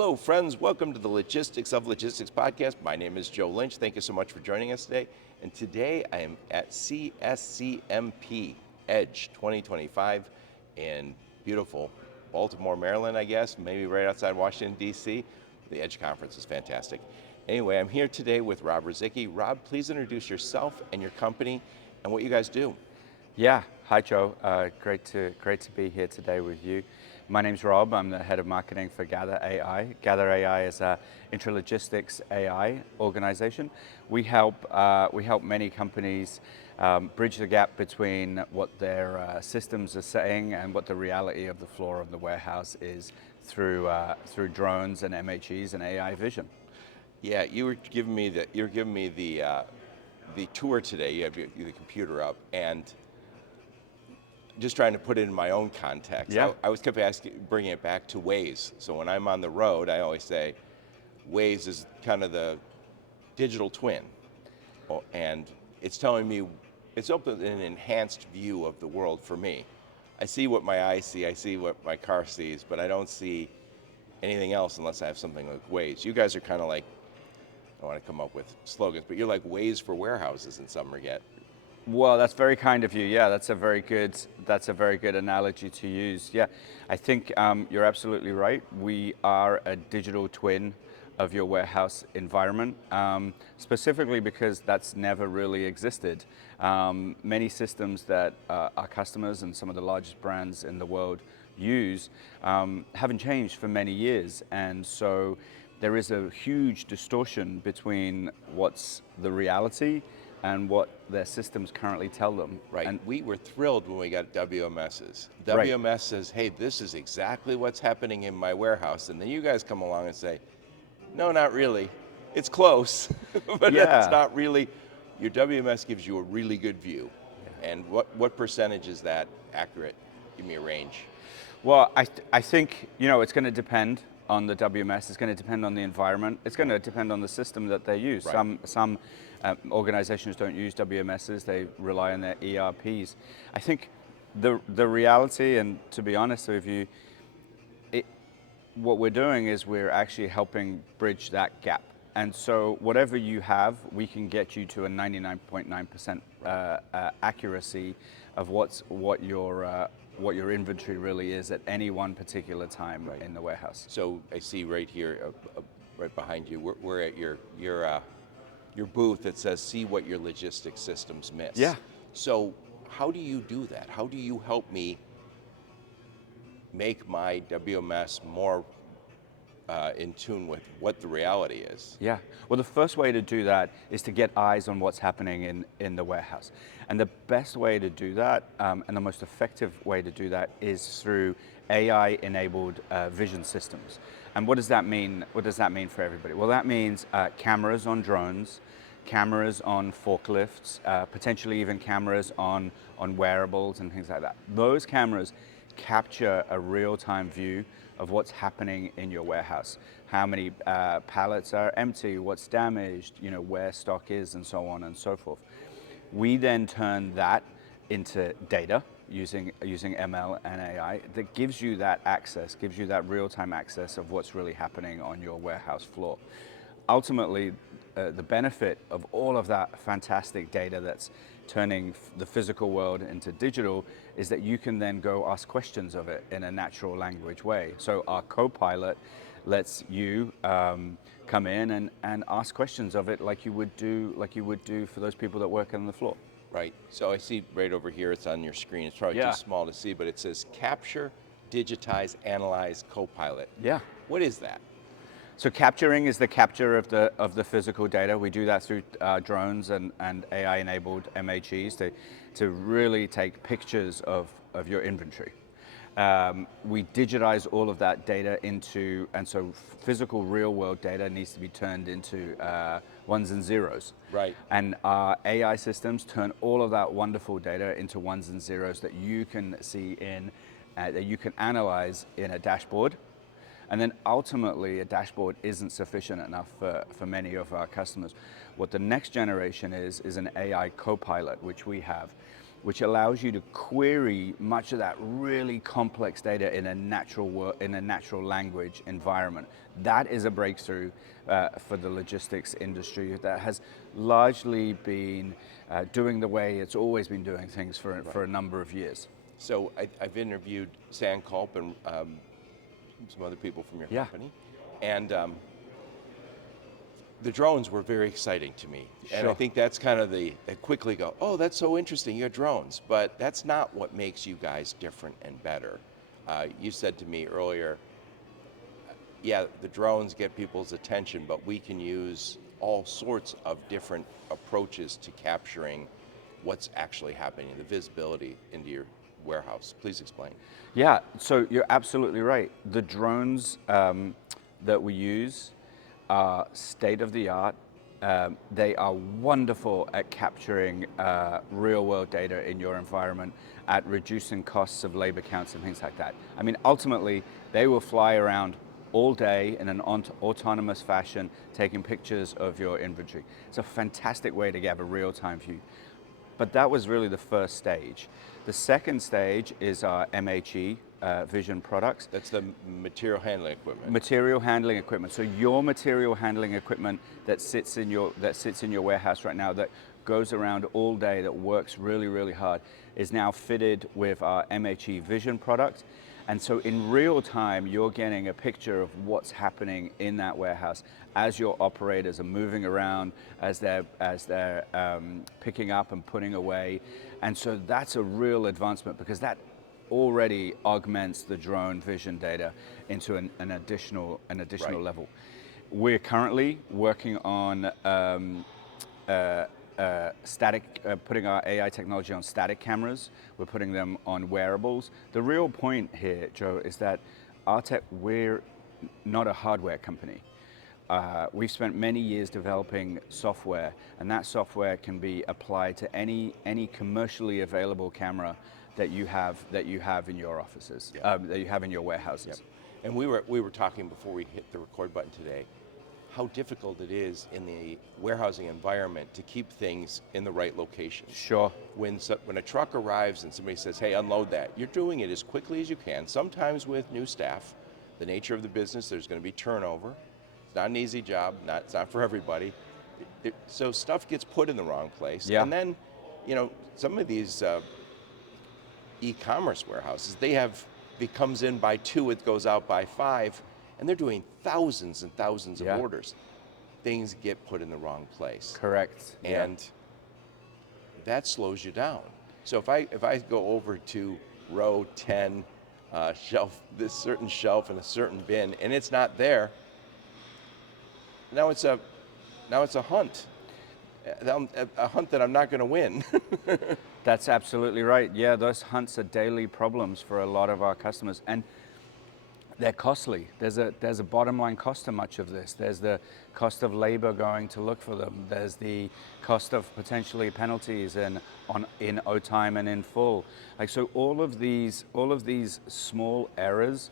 Hello, friends. Welcome to the Logistics of Logistics podcast. My name is Joe Lynch. Thank you so much for joining us today. And today I am at CSCMP EDGE 2025 in beautiful Baltimore, Maryland, I guess, maybe right outside Washington, D.C. The EDGE conference is fantastic. Anyway, I'm here today with Rob Rozicki. Rob, please introduce yourself and your company and what you guys do. Yeah, hi Joe. Great to be here today with you. My name's Rob. I'm the head of marketing for Gather AI. Gather AI is an intralogistics AI organization. We help many companies bridge the gap between what their systems are saying and what the reality of the floor of the warehouse is through drones and MHEs and AI vision. Yeah, you're giving me the tour today. You have the computer up and just trying to put it in my own context. Yeah. I was kept bringing it back to Waze. So when I'm on the road, I always say Waze is kind of the digital twin. And it's telling me, it's open an enhanced view of the world for me. I see what my eyes see, I see what my car sees, but I don't see anything else unless I have something like Waze. You guys are kind of like, I don't want to come up with slogans, but you're like Waze for warehouses in some regard. Well, that's very kind of you. Yeah, that's a very good analogy to use. Yeah, I think you're absolutely right. We are a digital twin of your warehouse environment, specifically because that's never really existed. Many systems that our customers and some of the largest brands in the world use haven't changed for many years, and so there is a huge distortion between what's the reality and what their systems currently tell them. Right, and we were thrilled when we got WMSs. Right. WMS says, hey, this is exactly what's happening in my warehouse. And then you guys come along and say, no, not really. It's close, but Yeah. it's not really. Your WMS gives you a really good view. Yeah. And what percentage is that accurate? Give me a range. Well, I think, it's going to depend on the WMS. It's going to depend on the environment. It's going to depend on the system that they use. Right. Some organizations don't use WMSs. They rely on their ERPs. I think the reality, and to be honest with you, what we're doing is we're actually helping bridge that gap. And so whatever you have, we can get you to a 99.9% accuracy of what your inventory really is at any one particular time in the warehouse. So I see right here, right behind you, we're at your booth that says, see what your logistics systems miss. Yeah. So how do you do that? How do you help me make my WMS more in tune with what the reality is? Yeah, well, the first way to do that is to get eyes on what's happening in the warehouse. And the best way to do that, and the most effective way to do that, is through AI-enabled vision systems. And what does that mean? What does that mean for everybody? Well, that means cameras on drones, cameras on forklifts, potentially even cameras on wearables and things like that. Those cameras capture a real-time view of what's happening in your warehouse. How many pallets are empty, what's damaged, where stock is, and so on and so forth. We then turn that into data using ML and AI that gives you that access, gives you that real-time access of what's really happening on your warehouse floor. Ultimately, the benefit of all of that fantastic data that's turning the physical world into digital is that you can then go ask questions of it in a natural language way. So our co-pilot lets you come in and ask questions of it like you would do for those people that work on the floor. Right. So I see right over here, it's on your screen. It's probably too small to see, but it says capture, digitize, analyze, co-pilot. Yeah. What is that? So capturing is the capture of the physical data. We do that through drones and AI-enabled MHEs to really take pictures of your inventory. We digitize all of that data and so physical real-world data needs to be turned into ones and zeros. Right. And our AI systems turn all of that wonderful data into ones and zeros that you can see that you can analyze in a dashboard. And then ultimately, a dashboard isn't sufficient enough for many of our customers. What the next generation is an AI co-pilot, which we have. which allows you to query much of that really complex data in a natural language environment. That is a breakthrough for the logistics industry that has largely been doing the way it's always been doing things for a number of years. So I've interviewed San Culp and some other people from your company, and the drones were very exciting to me. And I think that's kind of they quickly go, oh, that's so interesting, you have drones. But that's not what makes you guys different and better. You said to me earlier, yeah, the drones get people's attention, but we can use all sorts of different approaches to capturing what's actually happening, the visibility into your warehouse. Please explain. Yeah, so you're absolutely right. The drones that we use are state of the art. They are wonderful at capturing real world data in your environment, at reducing costs of labor counts and things like that. I mean, ultimately, they will fly around all day in an autonomous fashion, taking pictures of your inventory. It's a fantastic way to have a real-time view. But that was really the first stage. The second stage is our MHE vision products. That's the material handling equipment. Material handling equipment. So your material handling equipment that sits in your warehouse right now, that goes around all day, that works really, really hard, is now fitted with our MHE vision product. And so in real time, you're getting a picture of what's happening in that warehouse as your operators are moving around, as they're picking up and putting away. And so that's a real advancement, because that already augments the drone vision data into an additional level. We're currently working on putting our AI technology on static cameras. We're putting them on wearables. The real point here, Joe, is that we're not a hardware company. We've spent many years developing software, and that software can be applied to any commercially available camera that you have in your offices, that you have in your warehouses. Yep. And we were talking before we hit the record button today, how difficult it is in the warehousing environment to keep things in the right location. Sure. When a truck arrives and somebody says, hey, unload that, you're doing it as quickly as you can. Sometimes with new staff, the nature of the business, there's going to be turnover. It's not an easy job, it's not for everybody. So stuff gets put in the wrong place. Yeah. And then, some of these e-commerce warehouses, it comes in by 2, it goes out by 5, and they're doing thousands and thousands of orders. Things get put in the wrong place. Correct. And that slows you down. So if I go over to row 10, this certain shelf in a certain bin, and it's not there, now it's a hunt. A hunt that I'm not going to win. That's absolutely right. Yeah, those hunts are daily problems for a lot of our customers, and they're costly. There's a bottom line cost to much of this. There's the cost of labor going to look for them. There's the cost of potentially penalties in O time and in full. So all of these small errors,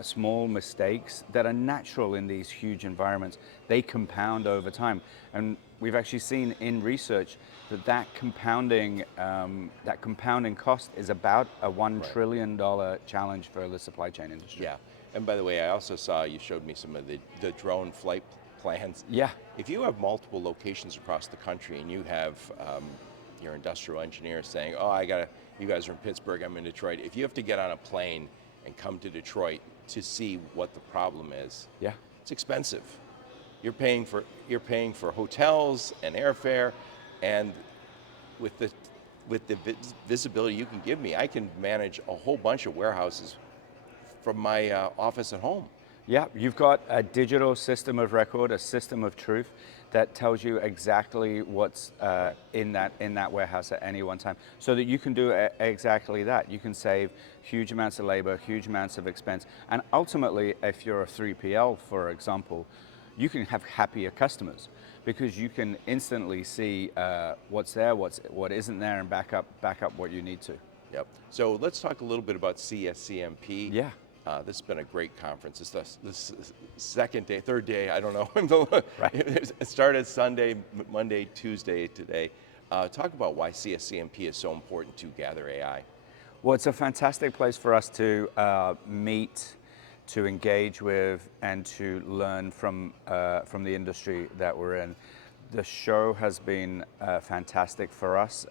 small mistakes that are natural in these huge environments, they compound over time. And we've actually seen in research that compounding cost is about a $1 trillion challenge for the supply chain industry. Yeah, and by the way, I also saw you showed me some of the drone flight plans. Yeah. If you have multiple locations across the country and you have your industrial engineer saying, oh, you guys are in Pittsburgh, I'm in Detroit. If you have to get on a plane and come to Detroit to see what the problem is, it's expensive. You're paying for hotels and airfare, and with the visibility you can give me, I can manage a whole bunch of warehouses from my office at home. Yeah, you've got a digital system of record, a system of truth that tells you exactly what's in that warehouse at any one time, so that you can do exactly that. You can save huge amounts of labor, huge amounts of expense, and ultimately, if you're a 3PL, for example, you can have happier customers because you can instantly see what's there, what isn't there, and back up what you need to. Yep. So let's talk a little bit about CSCMP. Yeah. This has been a great conference. It's this second day, third day, I don't know. Right. It started Sunday, Monday, Tuesday today. Talk about why CSCMP is so important to gather AI. Well, it's a fantastic place for us to meet, to engage with, and to learn from the industry that we're in. The show has been fantastic for us.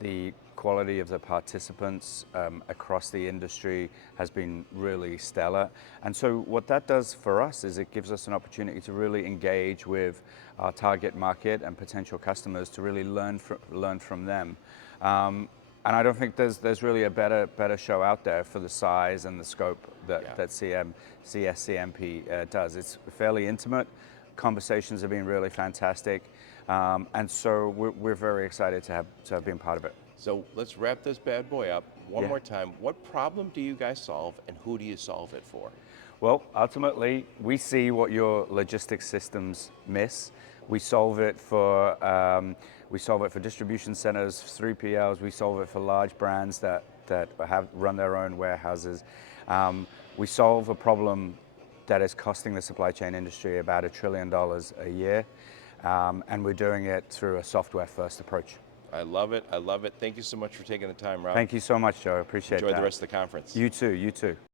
The quality of the participants across the industry has been really stellar. And so what that does for us is it gives us an opportunity to really engage with our target market and potential customers to really learn from them. And I don't think there's really a better show out there for the size and the scope that CSCMP does. It's fairly intimate. Conversations have been really fantastic, and so we're very excited to have been part of it. So let's wrap this bad boy up one Yeah. more time. What problem do you guys solve, and who do you solve it for? Well, ultimately, we see what your logistics systems miss. We solve it for distribution centers, 3PLs. We solve it for large brands that run their own warehouses. We solve a problem that is costing the supply chain industry about $1 trillion a year, and we're doing it through a software-first approach. I love it. I love it. Thank you so much for taking the time, Rob. Thank you so much, Joe. I appreciate that. Enjoy the rest of the conference. You too. You too.